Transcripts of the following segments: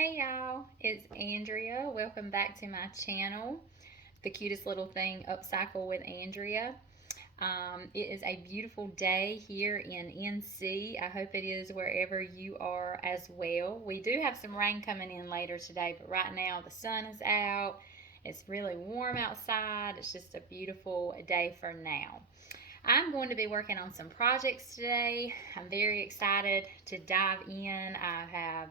Hey y'all, it's Andrea. Welcome back to my channel, The Cutest Little Thing Upcycle with Andrea. It is a beautiful day here in NC. I hope it is wherever you are as well. We do have some rain coming in later today, but right now the sun is out. It's really warm outside. It's just a beautiful day for now. I'm going to be working on some projects today. I'm very excited to dive in. I have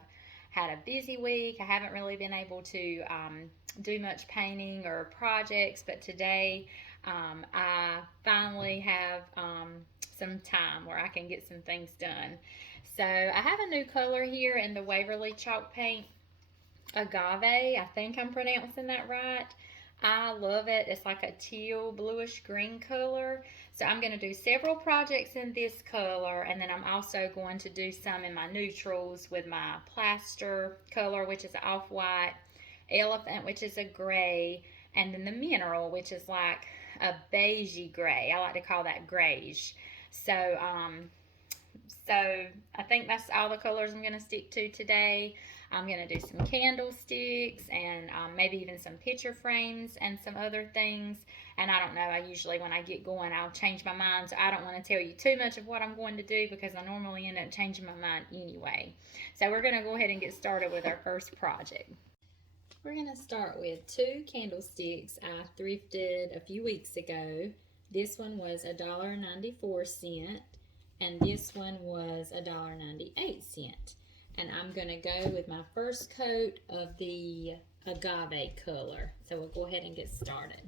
had a busy week. I haven't really been able to do much painting or projects, but today I finally have some time where I can get some things done. So I have a new color here in the Waverly chalk paint, Agave. I think I'm pronouncing that right. I love it. It's like a teal bluish green color. So I'm going to do several projects in this color, and then I'm also going to do some in my neutrals with my plaster color, which is off-white, elephant, which is a gray, and then the mineral, which is like a beigey gray. I like to call that grayish. So so I think that's all the colors I'm going to stick to today. I'm going to do some candlesticks and maybe even some picture frames and some other things. And I don't know, I usually when I get going I'll change my mind, so I don't want to tell you too much of what I'm going to do because I normally end up changing my mind anyway. So we're going to go ahead and get started with our first project. We're going to start with two candlesticks I thrifted a few weeks ago. This one was $1.94 and this one was $1.98. And I'm going to go with my first coat of the agave color. So we'll go ahead and get started.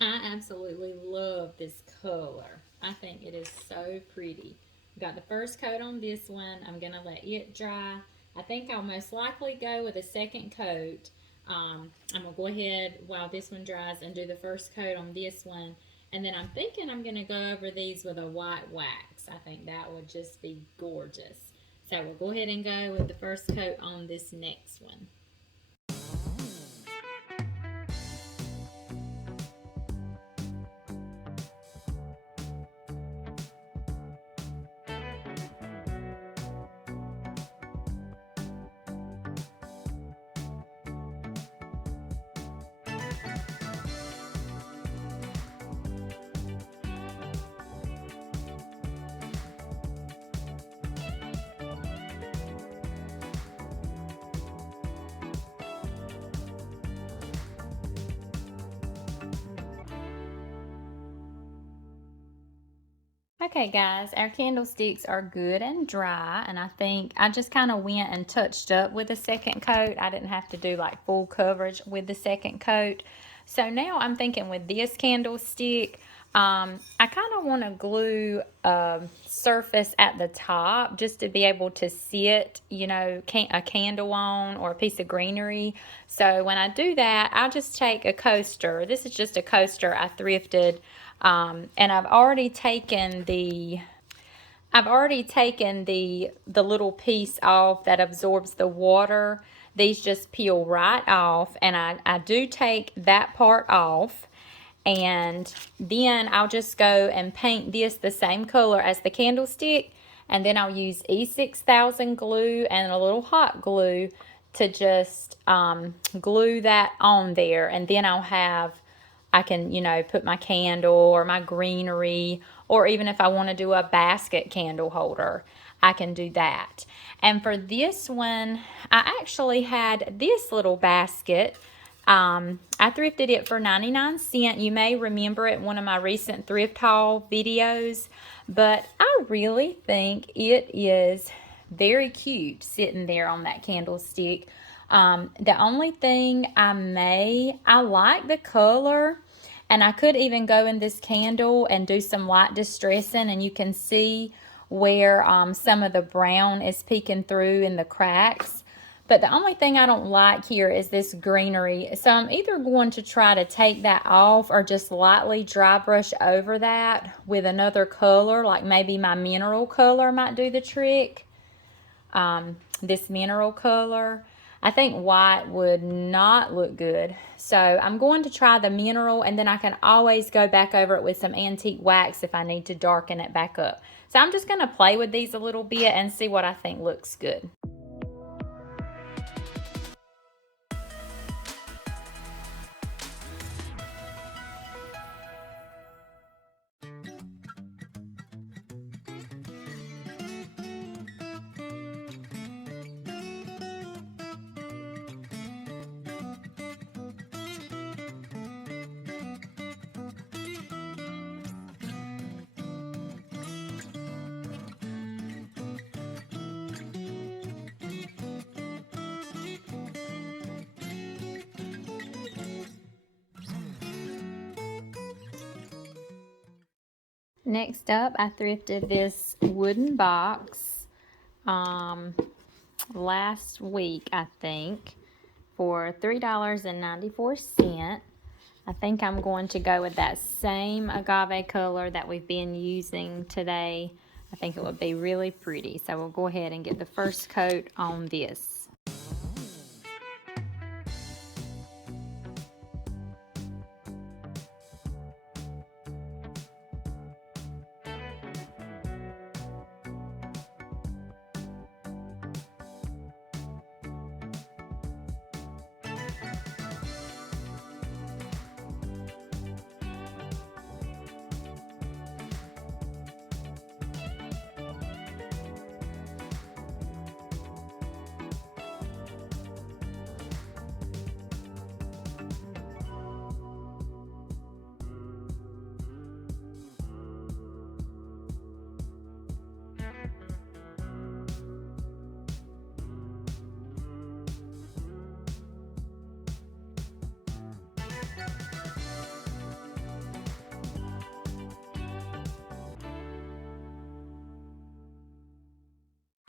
I absolutely love this color. I think it is so pretty. Got the first coat on this one. I'm going to let it dry. I think I'll most likely go with a second coat. I'm going to go ahead while this one dries and do the first coat on this one. And then I'm thinking I'm going to go over these with a white wax. I think that would just be gorgeous. So we'll go ahead and go with the first coat on this next one. Okay guys, our candlesticks are good and dry, and I think I just kind of went and touched up with the second coat. I didn't have to do like full coverage with the second coat. So now I'm thinking with this candlestick, I kind of want to glue a surface at the top just to be able to sit, you know, a candle on or a piece of greenery. So when I do that, I'll just take a coaster. This is just a coaster I thrifted. And I've already taken the little piece off that absorbs the water. These just peel right off, and I do take that part off, and then I'll just go and paint this the same color as the candlestick, and then I'll use E6000 glue and a little hot glue to just glue that on there, and then I can, you know, put my candle or my greenery, or even if I want to do a basket candle holder, I can do that. And for this one, I actually had this little basket. I thrifted it for 99 cents. You may remember it in one of my recent thrift haul videos, but I really think it is very cute sitting there on that candlestick. The only thing I like the color, and I could even go in this candle and do some light distressing, and you can see where some of the brown is peeking through in the cracks. But the only thing I don't like here is this greenery. So I'm either going to try to take that off or just lightly dry brush over that with another color, like maybe my mineral color might do the trick. This mineral color. I think white would not look good. So I'm going to try the mineral, and then I can always go back over it with some antique wax if I need to darken it back up. So I'm just going to play with these a little bit and see what I think looks good. Next up, I thrifted this wooden box last week, I think, for $3.94. I think I'm going to go with that same agave color that we've been using today. I think it would be really pretty. So we'll go ahead and get the first coat on this.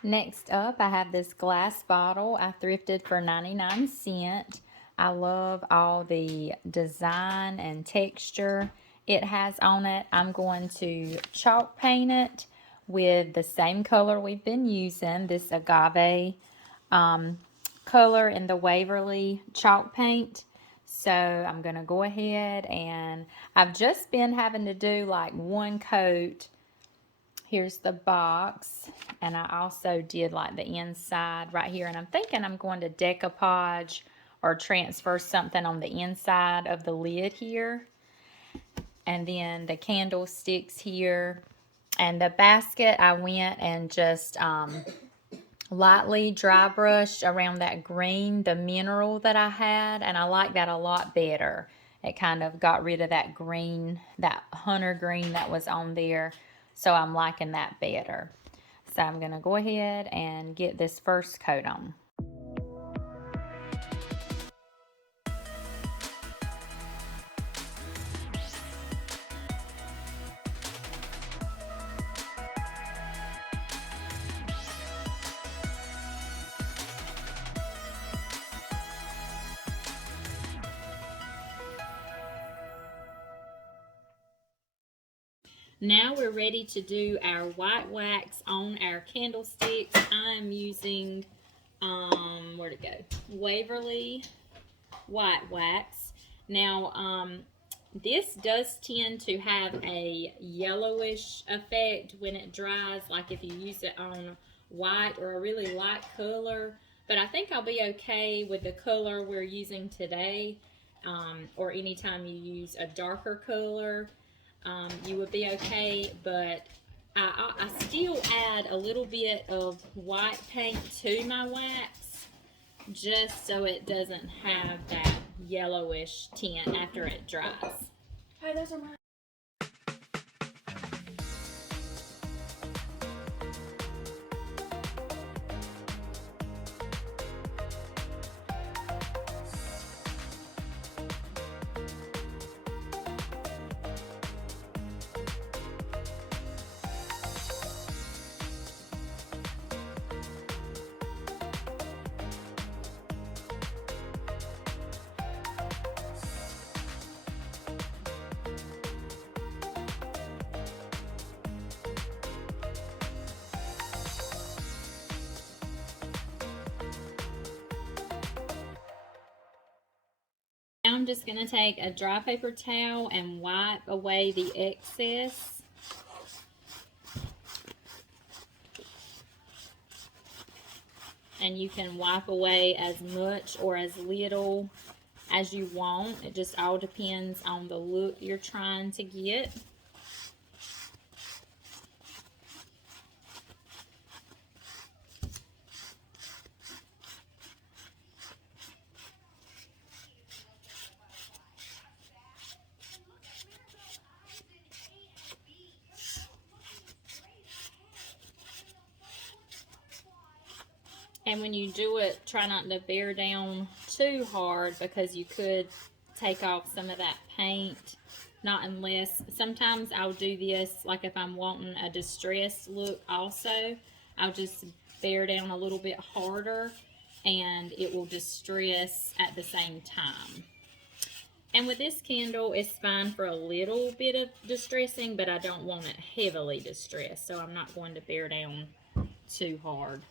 Next up, I have this glass bottle I thrifted for 99¢. I love all the design and texture it has on it. I'm going to chalk paint it with the same color we've been using, this agave color in the Waverly chalk paint. So I'm going to go ahead, and I've just been having to do like one coat. Here's the box, and I also did like the inside right here, and I'm thinking I'm going to decoupage or transfer something on the inside of the lid here, and then the candlesticks here, and the basket I went and just lightly dry brushed around that green, the mineral that I had, and I like that a lot better. It kind of got rid of that green, that hunter green that was on there. So I'm liking that better. So I'm going to go ahead and get this first coat on. Now we're ready to do our white wax on our candlesticks. I'm using, where'd it go? Waverly white wax. Now, this does tend to have a yellowish effect when it dries, like if you use it on white or a really light color. But I think I'll be okay with the color we're using today, or anytime you use a darker color. You would be okay, but I still add a little bit of white paint to my wax just so it doesn't have that yellowish tint after it dries. Hi, those are mine. Now I'm just going to take a dry paper towel and wipe away the excess. And you can wipe away as much or as little as you want. It just all depends on the look you're trying to get. And when you do it, try not to bear down too hard, because you could take off some of that paint. Not unless, sometimes I'll do this, like if I'm wanting a distressed look also, I'll just bear down a little bit harder and it will distress at the same time. And with this candle, it's fine for a little bit of distressing, but I don't want it heavily distressed, so I'm not going to bear down too hard.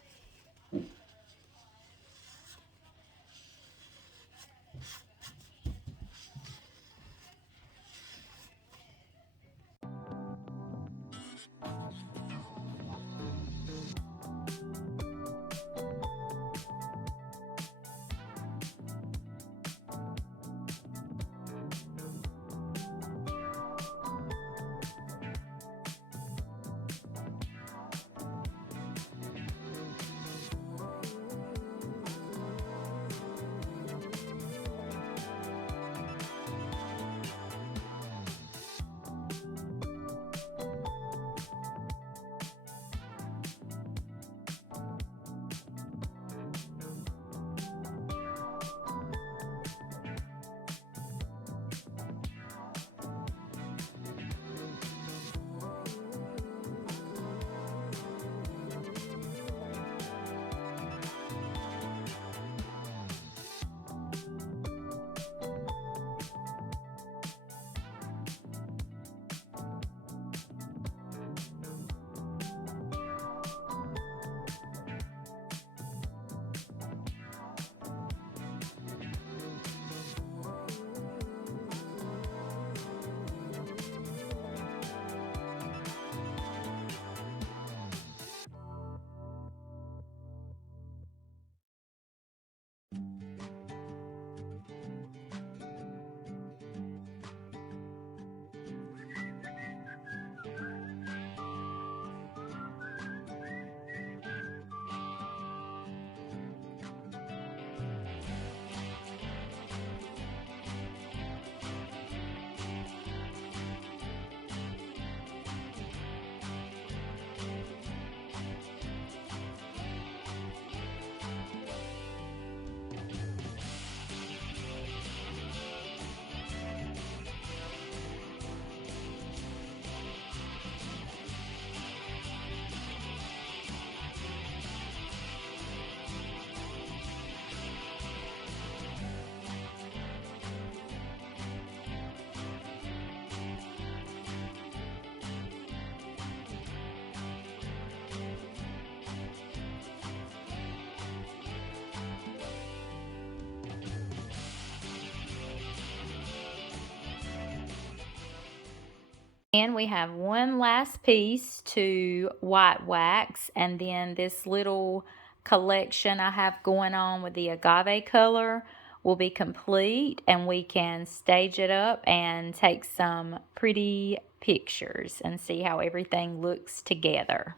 And we have one last piece to white wax, and then this little collection I have going on with the agave color will be complete, and we can stage it up and take some pretty pictures and see how everything looks together.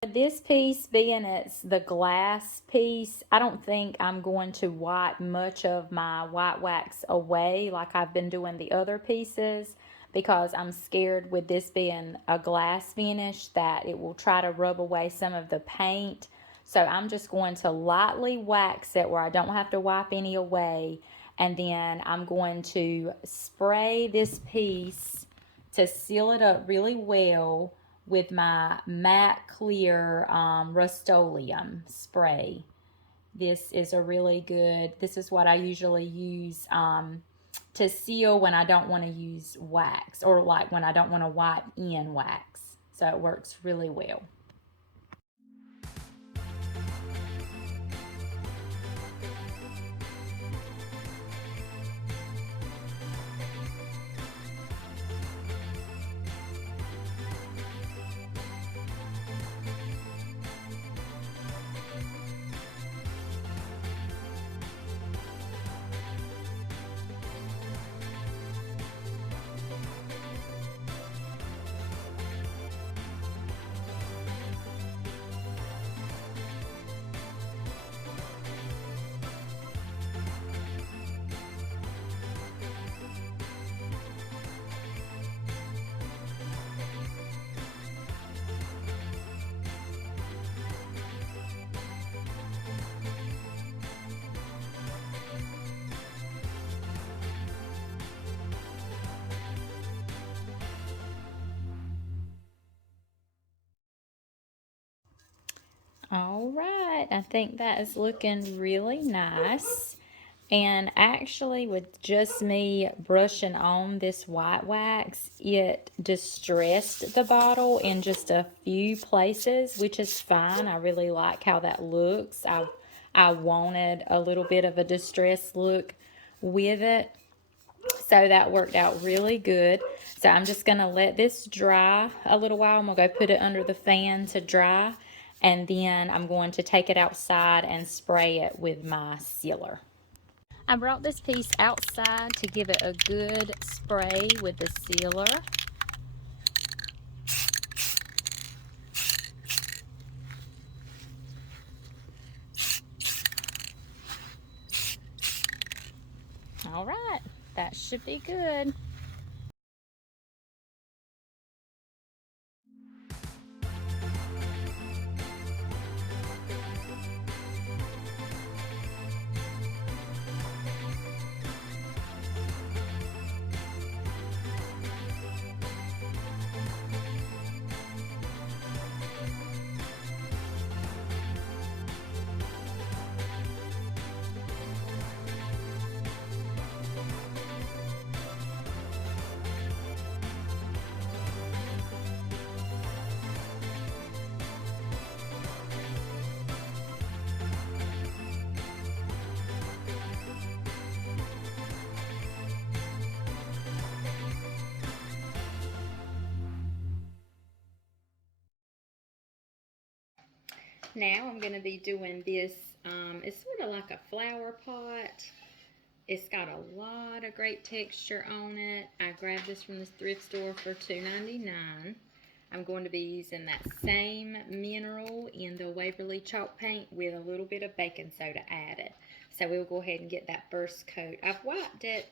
This piece being it's the glass piece, I don't think I'm going to wipe much of my white wax away like I've been doing the other pieces, because I'm scared with this being a glass finish that it will try to rub away some of the paint. So I'm just going to lightly wax it where I don't have to wipe any away, and then I'm going to spray this piece to seal it up really well with my matte clear Rust-Oleum spray. This is a really good, this is what I usually use to seal when I don't want to use wax, or like when I don't want to wipe in wax. So it works really well. All right, I think that is looking really nice. And actually, with just me brushing on this white wax, it distressed the bottle in just a few places, which is fine. I really like how that looks. I wanted a little bit of a distressed look with it, so that worked out really good. So I'm just going to let this dry a little while. I'm going to go put it under the fan to dry, and then I'm going to take it outside and spray it with my sealer. I brought this piece outside to give it a good spray with the sealer. All right, that should be good. Now I'm going to be doing this. It's sort of like a flower pot. It's got a lot of great texture on it. I grabbed this from the thrift store for $2.99. I'm going to be using that same mineral in the Waverly chalk paint with a little bit of baking soda added. So we'll go ahead and get that first coat. I've wiped it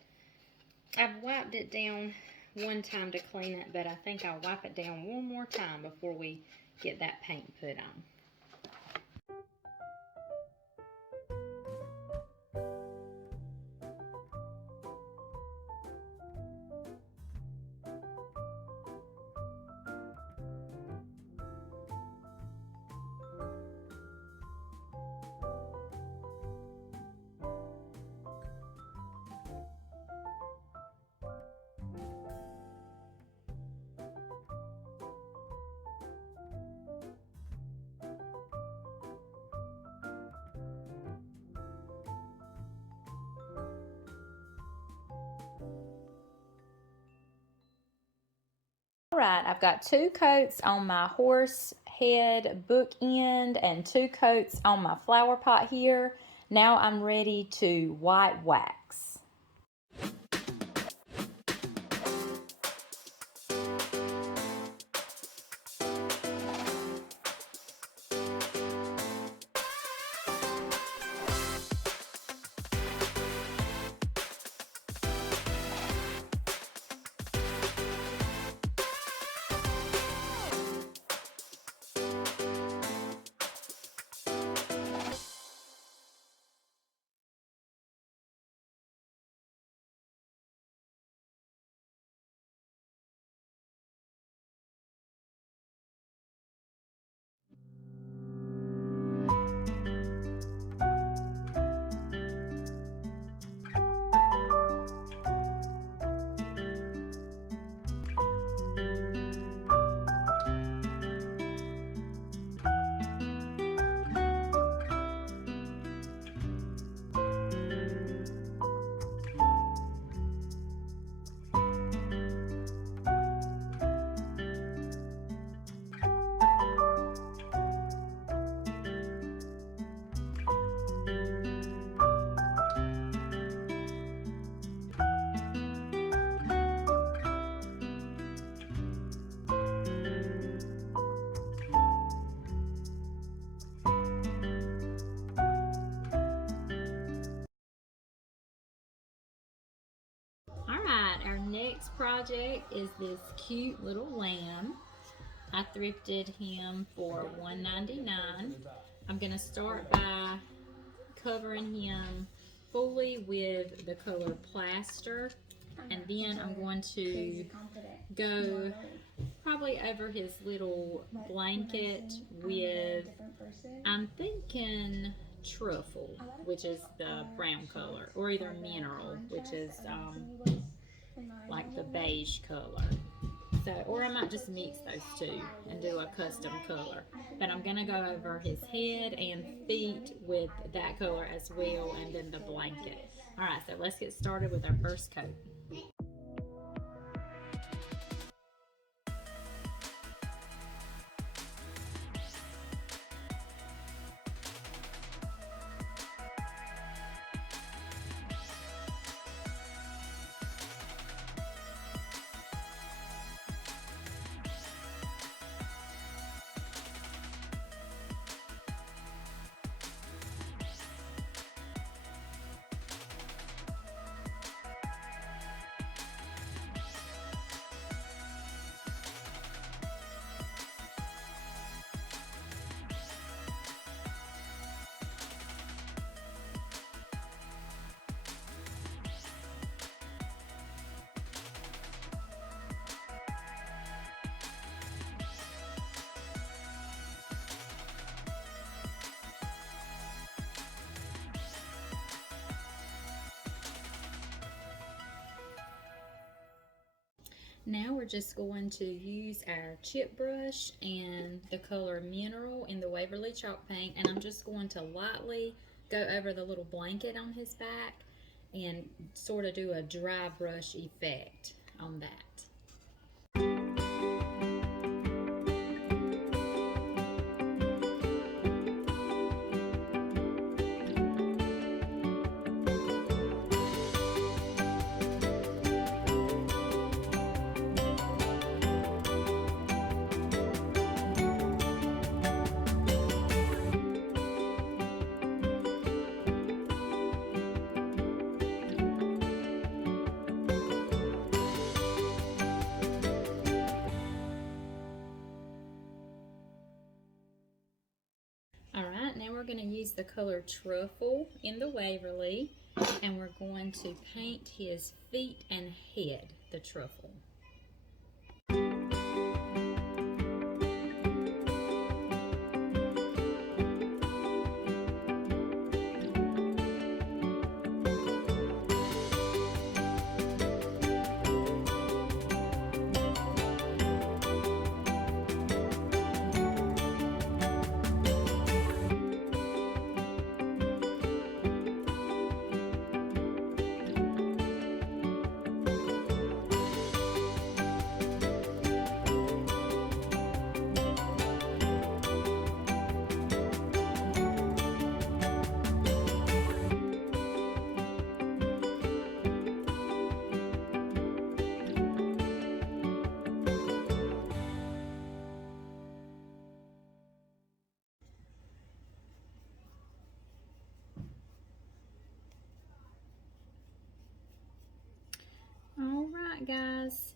down one time to clean it, but I think I'll wipe it down one more time before we get that paint put on. All right, I've got 2 coats on my horse head bookend and 2 coats on my flower pot here. Now I'm ready to white wax. Alright, our next project is this cute little lamb. I thrifted him for $1.99. I'm going to start by covering him fully with the color plaster, and then I'm going to go probably over his little blanket with, I'm thinking truffle, which is the brown color, or either mineral, which is like the beige color. So, or I might just mix those two and do a custom color. But I'm going to go over his head and feet with that color as well, and then the blanket. All right, so let's get started with our first coat. Now we're just going to use our chip brush and the color Mineral in the Waverly chalk paint, and I'm just going to lightly go over the little blanket on his back and sort of do a dry brush effect on that. Alright, now we're going to use the color Truffle in the Waverly, and we're going to paint his feet and head the truffle. Alright guys,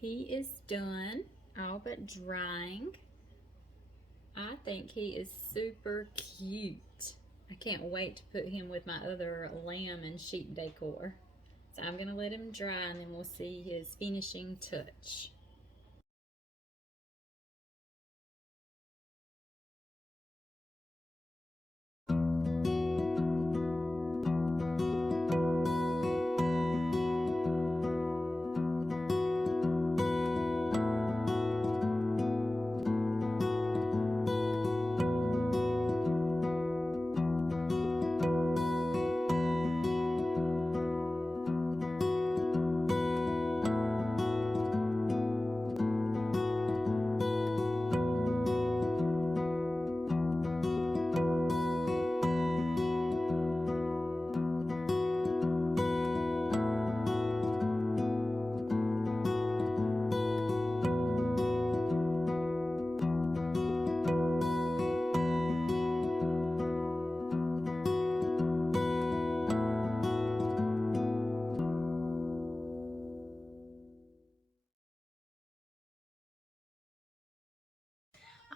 he is done, all but drying. I think he is super cute. I can't wait to put him with my other lamb and sheep decor. So I'm going to let him dry and then we'll see his finishing touch.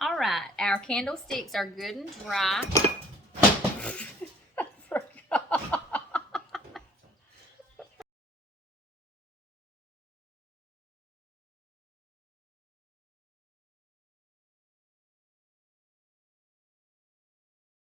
All right, our candlesticks are good and dry.